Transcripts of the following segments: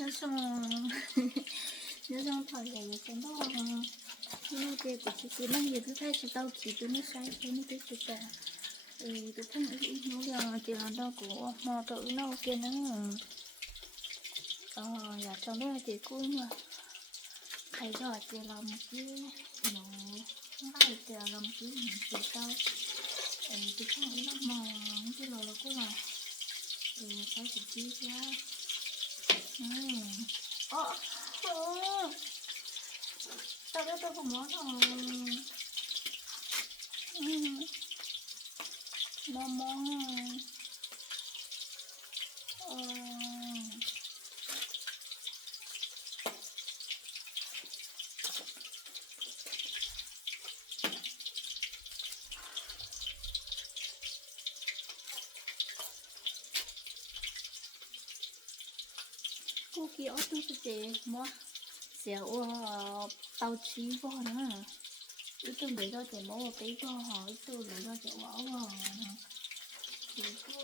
nhớ xong nhớ xong thời là nhớ xong đó nó kia của chị chị mang gì thứ thay chị tao chỉ tôi nó sai tôi nó biết được nó chỉ là đâu của mà tự nó kia trong đó mà đó làm cái nó lại làm cái tao nó mò lò là cũng là ừ phải chị chi ra ừ ờ ờ tao biết tao không muốn rồi ừ nó mong ờ cô khi ở tôi sẽ chế mua ô ờ, tàu chí vô nữa. Ít tôi để cho chế mua cái vô họ, ít tôi để cho chế bỏ vào thì cô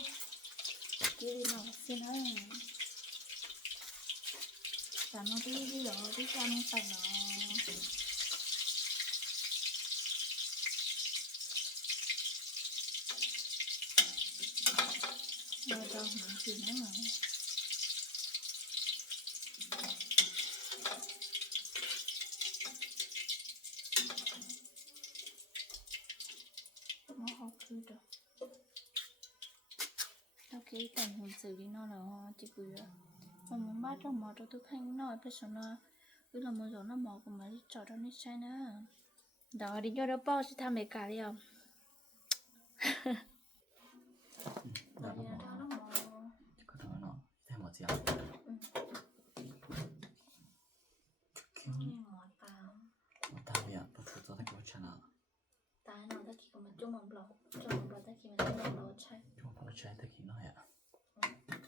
kia đi nào, xin ấy cả nó đi đi rồi đi Mì nó Để nó bỏ đâu những chuyện hấp mà nó học cứ được tao kỹ cảnh hình xử lý nó là ho chỉ cứ mà muốn bắt trong mỏ cho tôi khanh nói bây giờ nó. Cứ là một nó mỏ của trò đó nít sai nữa đó đi cho nó bao sẽ tham mấy cả đi không? Nó nó đó mỏ nó mỏ có nó nó thêm một chiếc kiểu nghe ngọt vào. Một tao bây giờ tôi phụ cho thành phố chả nào tái nào ta khi mà chung bằng lẩu chung bằng lẩu ta khi mà chung bằng lẩu chạy chúng ta chơi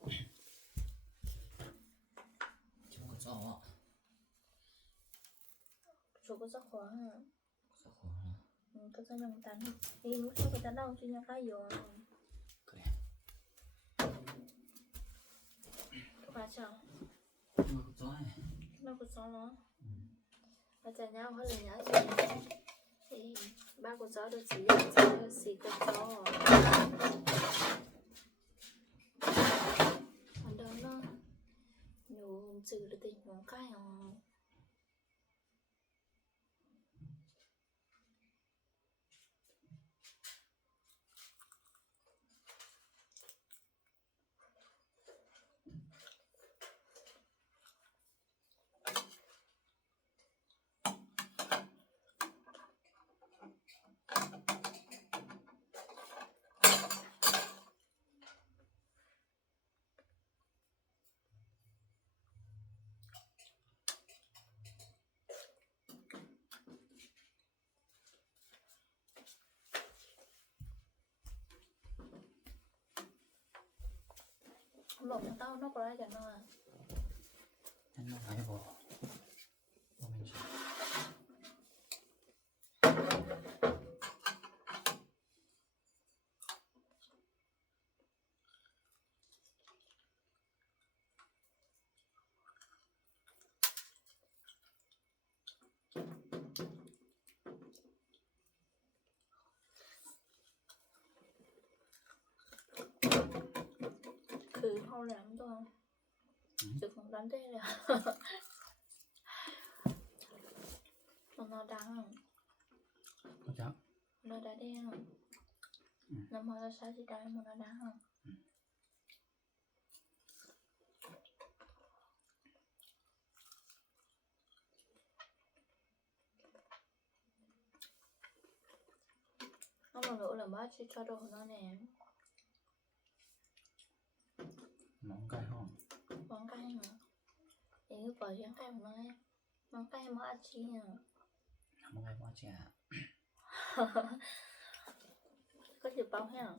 tới khi nói à chúng có cho chỗ có rất khó hả sao khó nó ừ, có rất nhung tán thì lúc sau người ta đau chứ nhà cái rồi 그래 và chào 이거 좋아해 nó có gió nó 음. và chào nhau hơi là nhớ gì thì ba của gió được chỉ là chỉ là xì của 做着挺勇敢呀。 หลบเต้านอกร้อยจังนาะ นั่นมาหายบอก không làm thôi Ừ. chứ không đánh thế là mà nó đắng 보자 nó đã đen Ừ. nó mà nó sao thì đắng mà nó đắng Ừ. nó mà nữa là bác chỉ cho đồ nó nè cay không? Món cay mà Thì cứ bỏ chén cây mà ấy Món cây mà ăn chi à Món cay mà chi à? Có thể bao hả?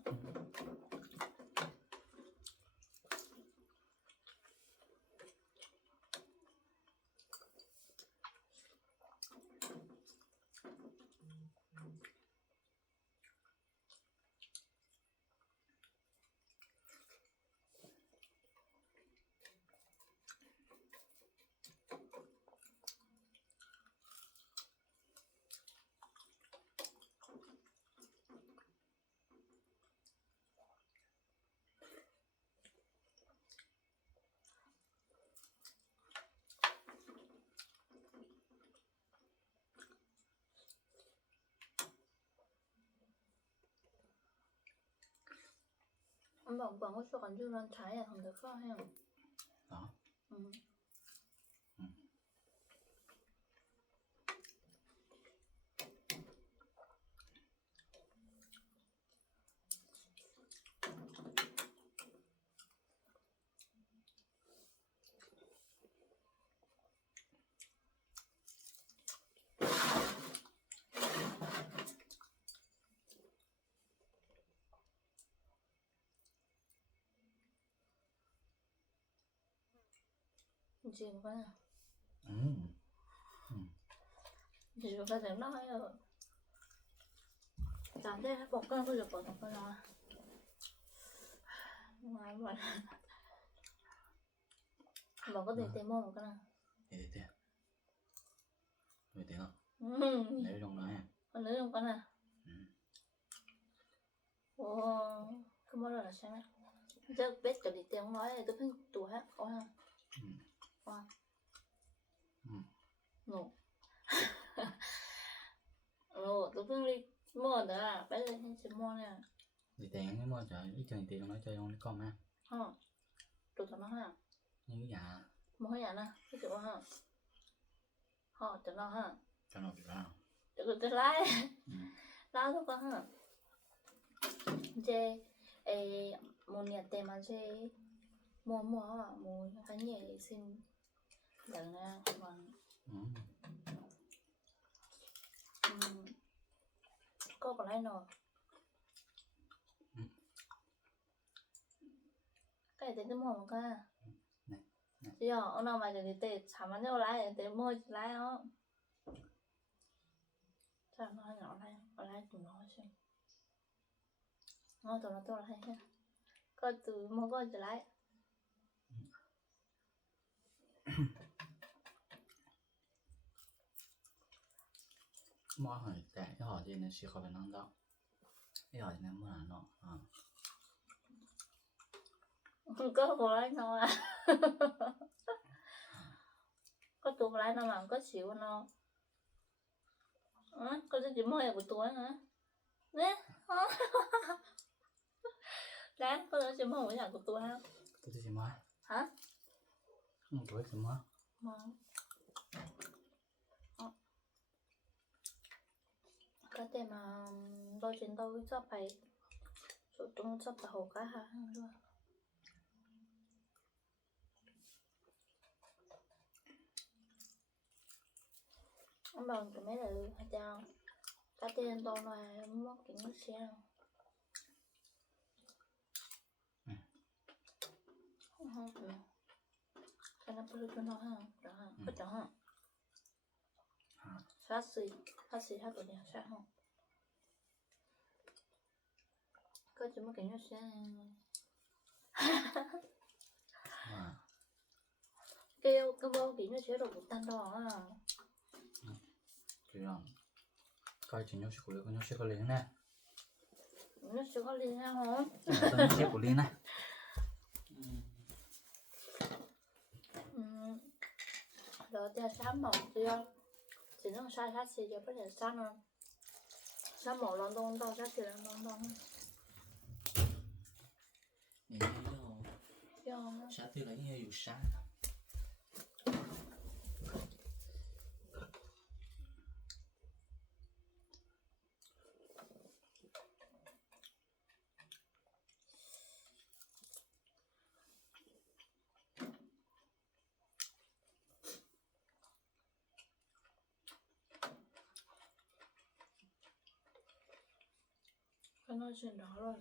엄마 오빠 거 쇼 간주는 자야 한데 커 해. đó 응. 지금 봐. ừ. 지금 봐 되나 해요. 나한테 먹고 그려 보는 거야. nói mà mà có thể Vâng. tìm mua một cái nào để để tiền để tiền không ừ. để trong đó còn nữa không có nào ừ. ồ không bao giờ là sao giờ biết cái đi tiếng nói thì tôi phải tủ hết có không Ừ. có Ừ. nổ nổ tôi phải đi mua nữa à bây giờ thì chỉ mua nè để tiền cái mà trời ít tiền tiền nó chơi trong cái con ha ha tủ thằng nó ha như cái nhà mua cái nhà nè cái kiểu ha họ tụi nó ha cho nó bị ra tụi tôi lái ừ. lái thôi con ha อย่างนี้วันก็ปลาไหลนอไก่เต็มหมดก็เดี๋ยวเอาหน่อมาจากที่เตะามวันจะเยวไรเต็มหมดไรอ๋อสามวันเอายวไรอะไรถึงน้อยใช่น้อยตัวน้อยตัวไรใช่ก็ตัวมันก็จะไร hỏi tại cái hỏi gì nó chỉ có phải năng đó cái hỏi này mua là nó à có còn lại nào à. Có tụi lại nào mà có xíu nó à, có cái gì mua của tụi hả? Nè đấy có cái gì mua của nhà của tôi chỉ mua hả? Không tôi chỉ mua mà Ờ. cái tên mà đôi chuyện đâu sắp phải chỗ trung sắp phải hồ cá hả? Luôn ông bảo cái mấy là chào. Cái tên đâu là mất cái nước xe. Ừ. không ừ. cái nó bự cho nó ha đó ha Ừ. có đó ha à sát xì sát xì hát của nhà sát không có chỉ một cái nước xe à kêu cái bao cái nước xe đồ của tan đỏ à thì coi chỉ nhau sẽ của con nhau sẽ có liền nè nước xe có liền ha tôi nhau sẽ của liền nè rồi thì sáng mỏng chưa chỉ nó sai sát xì cho bất để sáng rồi sáng mỏng lon đông đông sát xì lon đông đông nhìn thấy đâu cho sát thì lấy như dù sát Con nói chuyện đó rồi.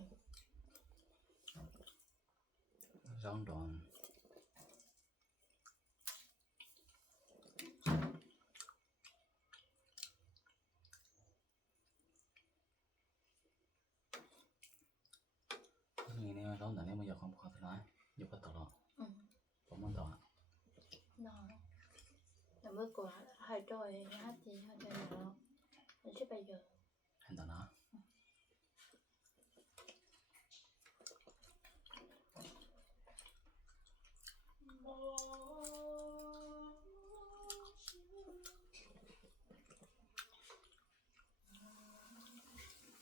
Rong đòn. 얘네가 나온다 내 문제 광복 하더라 욕가 떨어 응 보면 더 나. 나 먹고 할 거에 하지 하잖아. 10배 줘. 한다나.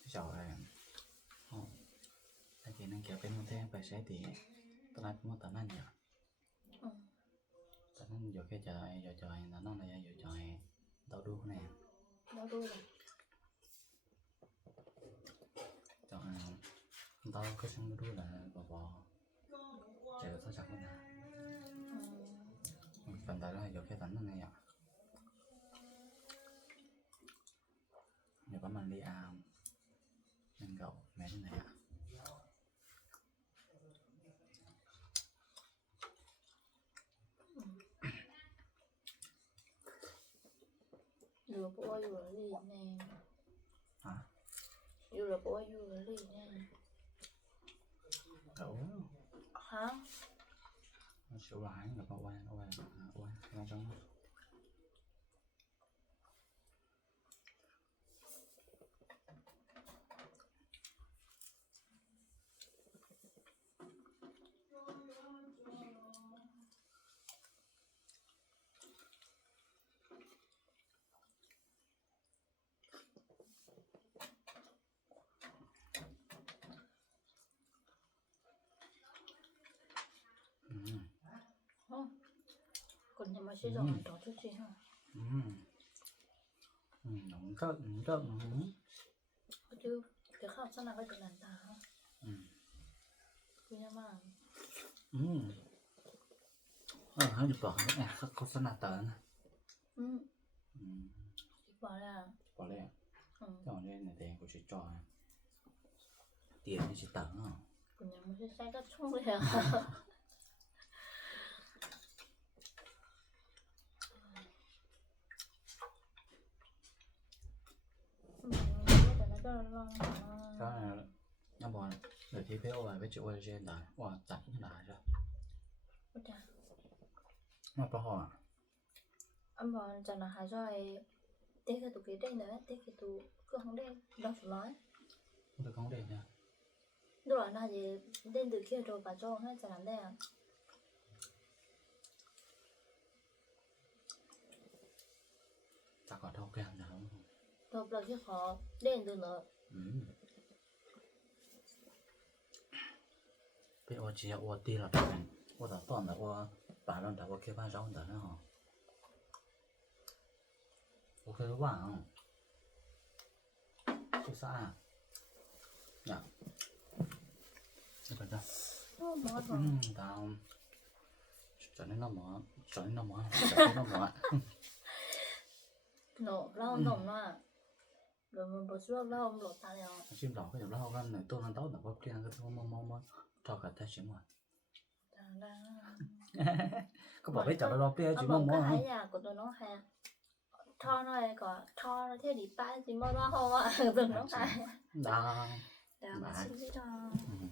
chào em. Không. Ta chỉ năng kéo bên hông thế bài sẽ thì ta lại cũng ta năng giờ ta năng giờ cái chờ giờ chờ ta năng này giờ chờ đau đu nè đau đu rồi chào tao cứ sang đu là bò bò. 이렇게 놨느네요 nếu có mình đi à. Mình gậu mẹ thế này à. ạ vừa bố vừa lì nè. Hả? Vừa bố vừa lì nè. Cậu hả? ะ nó chịu lái là có qua qua qua nó 是怎么导致这样？嗯，嗯，能的，能的，嗯。我就给看上那个指南单。嗯。姑娘嘛。嗯。嗯，还是保的，哎，还靠上那单呢。嗯。嗯。保了。保了。嗯。但我这那天我去找啊，爹那是单啊。姑娘，我是晒个冲了。当然了，要不那 TPO 百分之九块时间打，哇，打一天打还是？唔知。那不好啊。anh bọn chẳng là hai rồi té cái tụ kia đen nữa té cái tụ cứ không đen đâu phải nói tôi không đen nha đó là na gì đen từ kia rồi bà cho hết chẳng làm đen à ta còn đâu kèm đâu là cái khó đến từ nữa ừ bây giờ chỉ là đi là mình ô đã toàn là ô bà lần đã ô kia ba rau nữa hả ok các bạn chưa xa à dạ được rồi Ô, mất ừ rồi tao trở nên nó mở trở nên nó mở trở nên nó mở nổ lao nồng à rồi mình bỏ xuống lao ông lột ta liền chim đỏ cái chỗ lao ra này tôi ăn tao là có kia cái tôi mong mong mong cho cả tay chim mà đang đang có bảo biết chợ đó kia chỉ anh mong bảo mong cái không nhà của tôi nó hay cho nó này có cho nó thế đi ba chỉ mong nó không à tôi nó hay đã đang Bye. xin biết đâu ừ.